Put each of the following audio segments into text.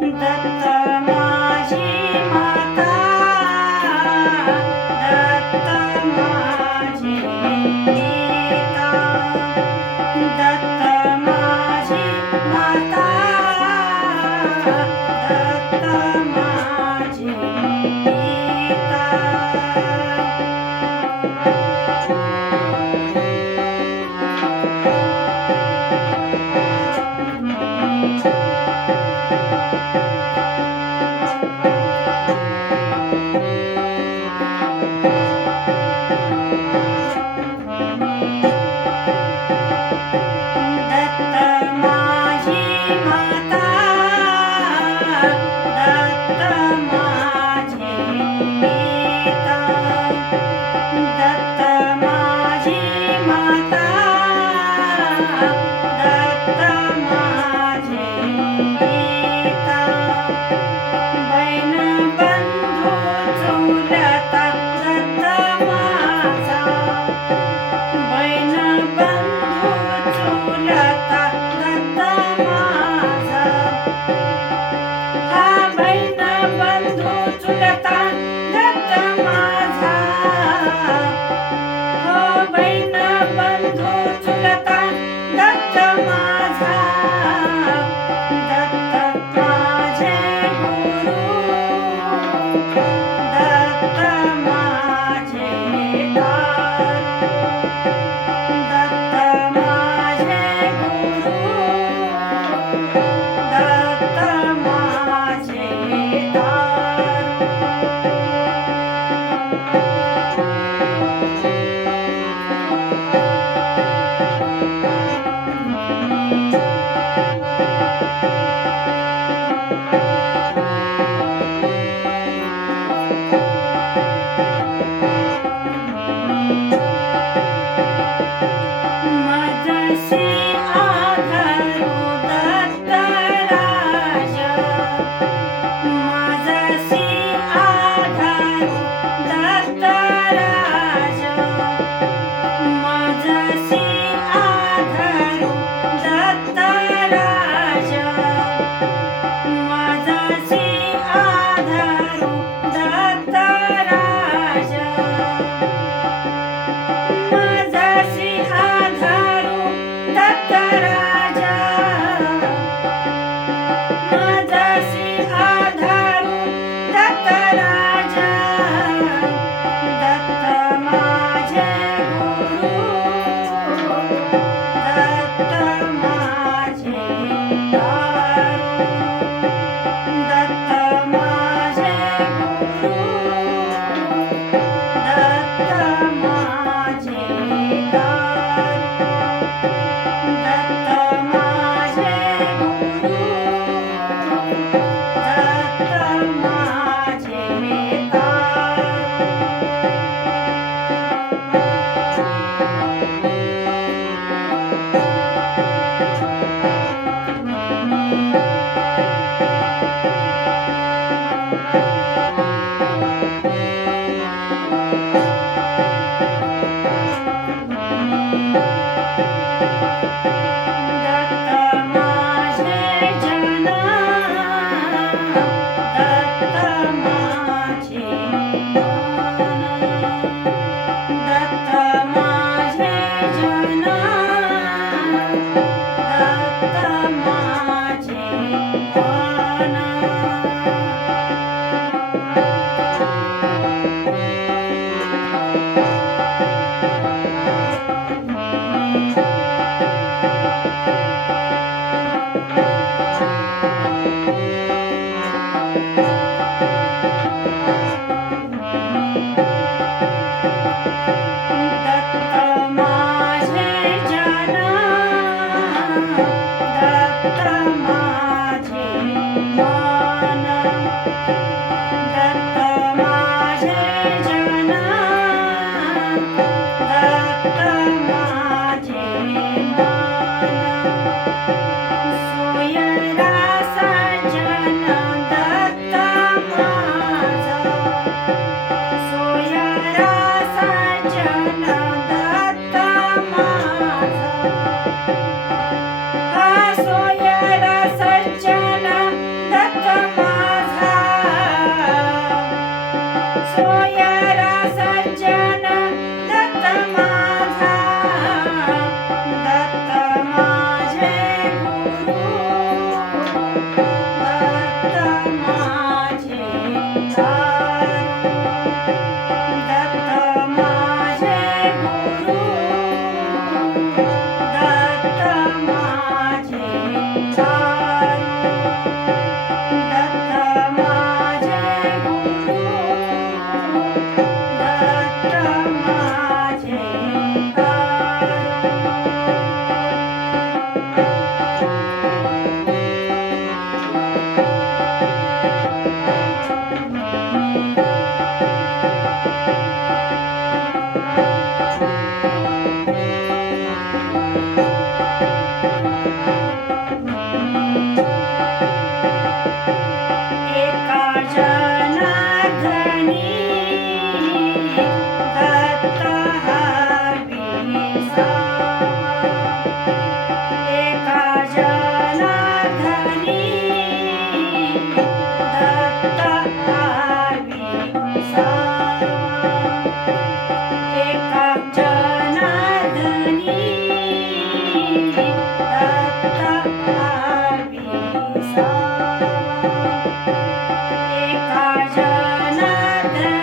that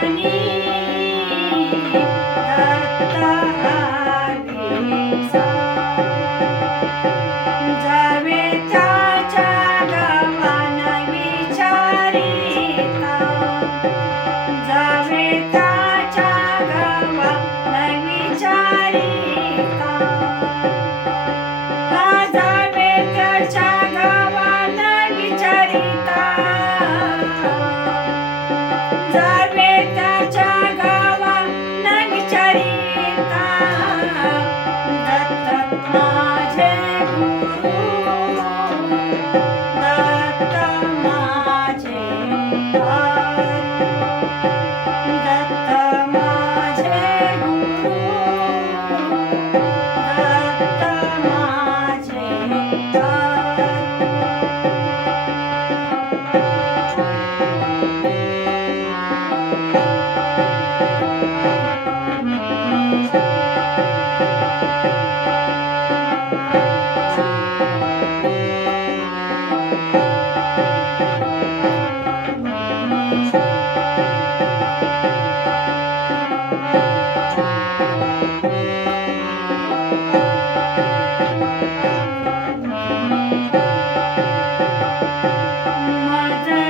You. माझसी